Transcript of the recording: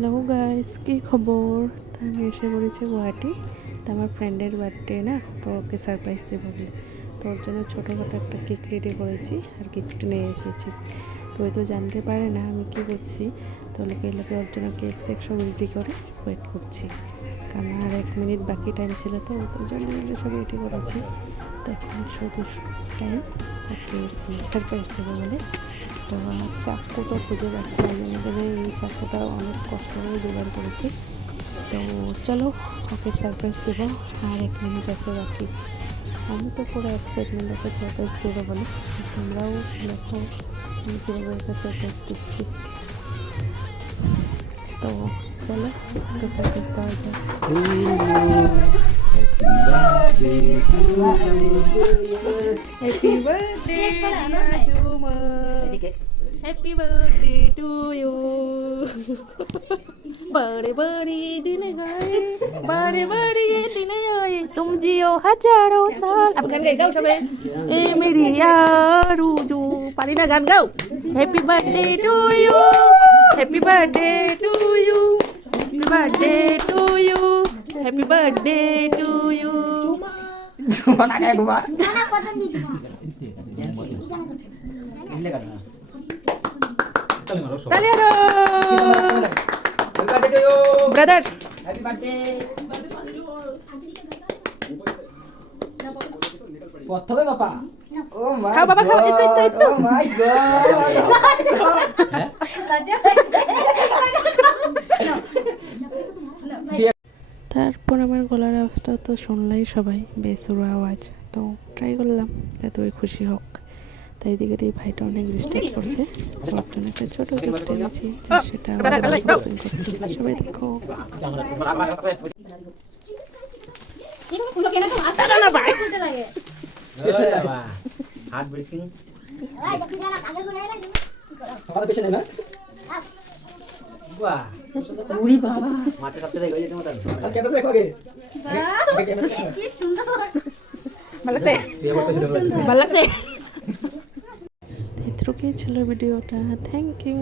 Hello guys, কী খবর? তা আমি এসে পড়েছি গুয়াহাটি। তা আমার ফ্রেন্ডের বার্থডে না, তো ওকে সারপ্রাইজ দেবো বলে তো ওর জন্য ছোটোখাটো একটা কেক রেডি করেছি আর গিফট নিয়ে এসেছি। তো ওই তো জানতে পারে না আমি কী করছি, তো লোকে লোকে ওর জন্য কেক টেক সব রেডি করে ওয়েট করছি, কারণ আর 1 মিনিট বাকি টাইম ছিল। তো জলদি জলদি সব রেডি করেছি। তো এখন শুধু টাইম ওকে সারপ্রাইজ দেবো বলে। তো চাকু তো খুঁজে পাচ্ছি না, আমাদের এই চাকুটা অনেক কষ্ট করে জোগাড় করেছি। তো চলো ওকে সারপ্রাইজ দেবো, আর 1 মিনিট আছে বাকি। আমি তো পুরো এক্সাইটমেন্ট ওকে সারপ্রাইজ দেবো বলে। তোমরাও দেখো আমি কীভাবে ওকে সারপ্রাইজ দিচ্ছি। তো চলো ওকে সারপ্রাইজ দেওয়া যায়। Happy birthday to ma. Happy birthday to you. बड़े बड़े दिन गए, बड़े बड़े दिन आए, तुम जियो हजारों साल। अब गान गाओ सबे, ए मेरी यारू जो पानी ना गान गाओ। Happy birthday to you, happy birthday to you, happy birthday to you, happy birthday to you. cuma nak kayak gua. Tali ado. Brother. Happy birthday. প্রথমে বাবা। Oh my. খাও বাবা খাও, itu. Oh my god. তারপর আমার গলার আওয়াজটা তো শুনলাই সবাই, বেসুরো আওয়াজ। তো ট্রাই করলাম যাতে ওই খুশি হোক। তাই দিকে এই ভাইটা অনেক ডিস্টার্ব করছে। তো ওর জন্য একটা ছোটো গিফট এনেছি, সেটা আনবক্সিং করছি। সবাই দেখো। Heart breaking. সকালে পেছনে না? বাহ, উরি বাবা। মাঠে সবচেয়ে দেখো এই মতন। আর ক্যামেরা দেখো আগে। কি সুন্দর। ভালো লাগছে? ভালো লাগছে? এতটুকুই ছিল ভিডিওটা। Thank you.